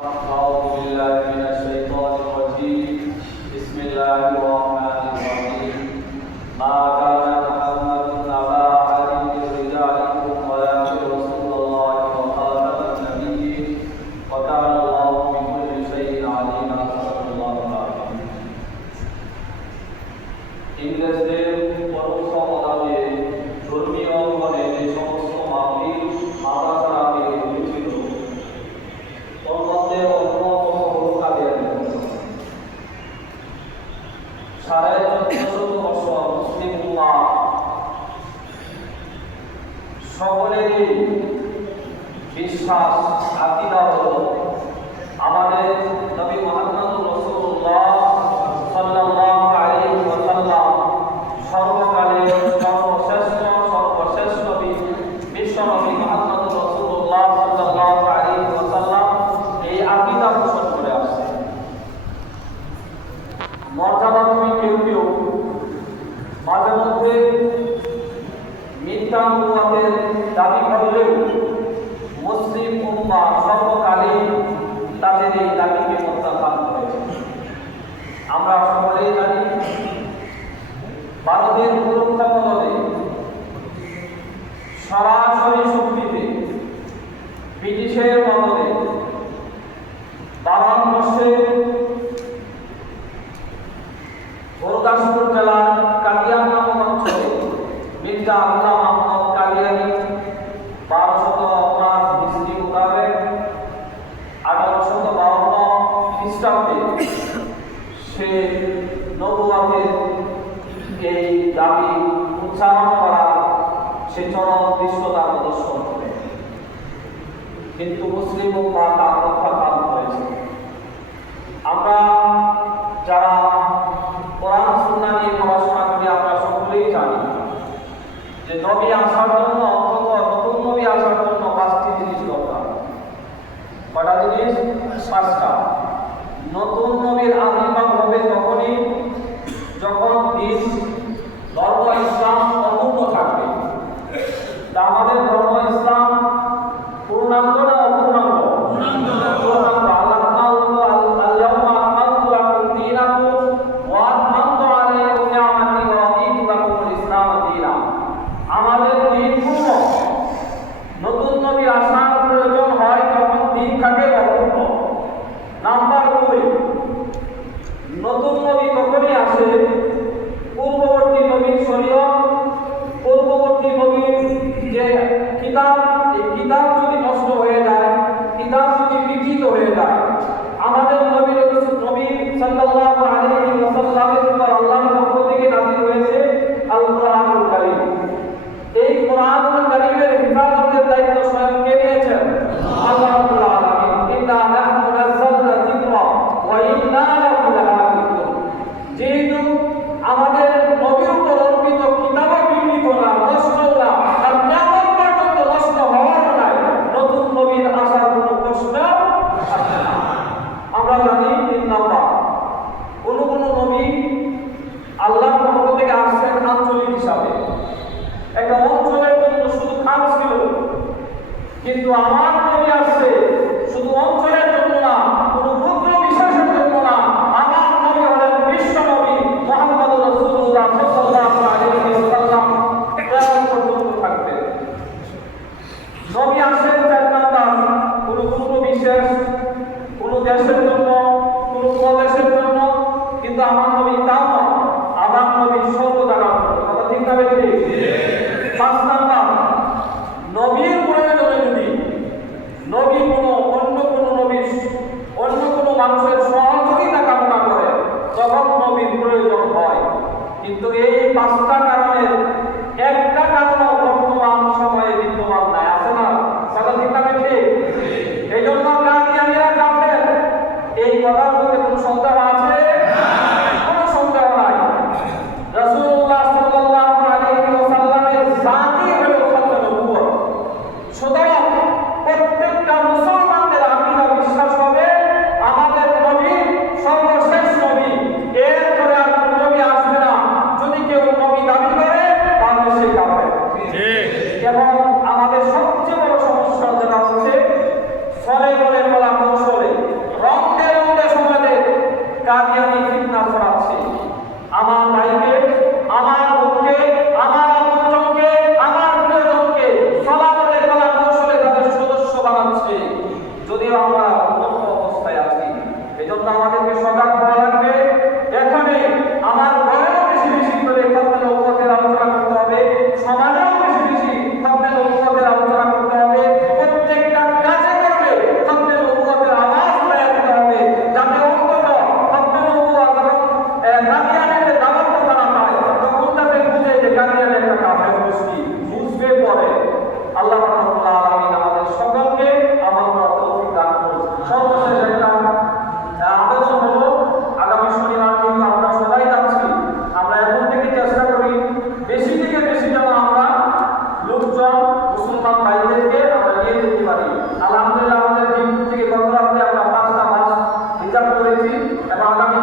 أعوذ بالله من الشيطان الرجيم بسم الله الرحمن الرحيم ما كان محمد أبا أحد من رجالكم ولكن رسول الله وخاتم النبيين وكان الله بكل شيء عليما صدق الله العظيم ইংরেজদের পরোক্ষমতাতে ধর্মীয় অঙ্গনে যে সমস্ত মাহফিল মাদ্রাসাকে হয়েছিল তন্মধ্যে অন্যতম হল কাদিয়ানী। 1450 বর্ষ মুসলিম উম্মাহ সকলেরই বিশ্বাস আকীদা হলো আমাদের নবী মুহাম্মদ রাসূলুল্লাহ সাল্লাল্লাহু আলাইহি ওয়াসাল্লাম সর্বকালের সর্বশ্রেষ্ঠ নবী বিশ্ব নবী মুহাম্মদ রাসূলুল্লাহ সাল্লাল্লাহু আলাইহি ওয়াসাল্লাম এই আকীদা পোষণ করে আসছে। মর্যাদাভূমি কেউ কেউ মাঝে মধ্যে মিথ্যা নবুওয়াতের দাবি করলেও মুসলিম উম্মাহ সর্বকালে তাদের এই দাবিকে প্রত্যাখ্যান করেছে। আমরা সকলেই জানি ভারতের পরোক্ষমদলে সরাসরি শক্তিতে ব্রিটিশের মদলে ভারতবর্ষে গুরুদাসপুর জেলার কাদিয়ান নামক অঞ্চলে মির্জা আল্লাহ মোহাম্মদ কাদিয়ানী 1250 হিজরি মোতাবেক 1852 খ্রিস্টাব্দে সে নবুওয়াতের এই দাবি উচ্চারণ করা সে চরম দৃশ্যতা প্রদর্শন করে, কিন্তু মুসলিম উম্মাহ তার প্রত্যাখ্যান করেছে। আমরা যারা কোরআন সুন্নাহ নিয়ে পড়াশোনা করি আমরা সকলেই জানি যে নবী আসার জন্য অন্তত নতুন নবী আসার জন্য 5টি জিনিস দরকার। কয়টা জিনিস? 5টা। নতুন নবীর আবির্ভাব হবে তখনই যখন দিন ধর্ম ইসলাম অপূর্ণ থাকবে। তা আমাদের ধর্ম ইসলাম পূর্ণাঙ্গ না অপূর্ণাঙ্গ? আমাদের দিন পূর্ণ। নতুন নবী আসার প্রয়োজন হয় যখন দিন থাকে অপূর্ণ। নাম্বার 2, নতুন নবী তখনই আসে পূর্ববর্তী নবীর শরীয়ত, পূর্ববর্তী নবীর যে কিতাব, এই কিতাব যদি নষ্ট হয়ে যায়, কিতাব যদি বিকৃত হয়ে যায়, আমাদের নবী সাল্লাল্লাহু আলাইহি ওয়াসাল্লামের উপর আল্লাহর পক্ষ থেকে নাযিল হয়েছে আল কোরআনুল কারীম। এই কোরআনুল কারীমের হিফাজতের দায়িত্ব স্বয়ং কে নিয়েছেন? আল্লাহ রাব্বুল আলামিন। ইন্না নাহনু নাযালনা যিকরা ওয়া ইন্না লাহু লাহাফিজুন। যেহেতু আমাদের নবীর উপর অর্পিত কিতাব বিকৃত না, নষ্ট না, আর কিয়ামত পর্যন্ত নষ্ট হওয়ার নাই, নতুন নবীর আসার কোনো প্রশ্ন আসে না। আমরা জানি 3 নাম্বার, কোন নবী আল্লাহর পক্ষ থেকে আসছেন আঞ্চলিক হিসাবে, একটা অঞ্চলের জন্য শুধু খাস ছিল, কিন্তু আমার নবী আসছে শুধু অঞ্চলের জন্য না, কোনো ক্ষুদ্র বিশেষের জন্য না, আমার নবী হলেন বিশ্ব নবী মুহাম্মদ রাসূলুল্লাহ সাল্লাল্লাহু আলাইহি ওয়াসাল্লাম কিয়ামত পর্যন্ত থাকবে। নবী আসেন 4 নাম্বার, কোনো ক্ষুদ্র বিশেষ, কোনো দেশের জন্য, কোনো প্রদেশের জন্য, কিন্তু আমার নবী তাও নয়, আমার নবী সর্বদার জন্য। কথা ঠিক না বেঠিক? 5 নাম্বার, নবীর প্রয়োজনে যদি নবী অন্য কোনো মানুষের সহযোগিতা কামনা করে তখন নবীর প্রয়োজন হয়, কিন্তু এই 5টা কারণের একটা কারণও বর্তমান সময়ে বিদ্যমান নাই। আছে না? কথা ঠিক না বেঠিক? এই জন্য কাদিয়ানীরা কাফের, এই কথার মধ্যে কোনো সন্দেহ আছে? কোনো সন্দেহ নাই। রাসূলুল্লাহ সাল্লাল্লাহু আলাইহি ওয়াসাল্লামের জাতই হলো খাতমুন নবুওয়াত। সুতরাং প্রত্যেকটা মুসলমানদের আকীদা বিশ্বাস হবে আমাদের নবী সর্বশেষ নবী, এরপরে আর কোনো নবী আসবে না। যদি কেউ নবী দাবি করে তাহলে সে কাফের। এবং আমাদের সবচেয়ে বড় সমস্যা যেটা হচ্ছে ছলে বলে বলা কৌশলে যদিও আমরা উন্নত অবস্থায় আছি। এজন্য আমাদেরকে সজাগ হওয়া লাগবে। এখানে আমার ঘরেও বেশি বেশি করে খতমে নবুওয়াতের আলোচনা করতে হবে, সমাজেও বেশি বেশি খতমে নবুওয়াতের আলোচনা করতে হবে। প্রত্যেকটা কাজে করবে খতমে নবুওয়াতের আওয়াজ উঠায় দিতে হবে, যাতে অন্তত খতমে নবুওয়াত যখন কাদিয়ানের দাওয়াতটা না পায় তখন তাতে বুঝে যে কাদিয়ানের একটা কাফের গোষ্ঠী, বুঝবে পরে। আল্লাহ রাব্বুল আলামিন আমাদের সকলকে আমল করার তৌফিক দান করুন। সর্বশেষ একটা আবেদন হলো, আগামী শনিবার কিন্তু আমরা সবাই যাচ্ছি, আমরা এখন থেকে চেষ্টা করি বেশি থেকে বেশি যেন আমরা লোকজন মুসলমান ভাইদেরকে আমরা নিয়ে যেতে পারি। আলহামদুলিল্লাহ আমাদের দিন থেকে গত রাত্রে আমরা 5টা বাস রিজার্ভ করেছি এবং আগামী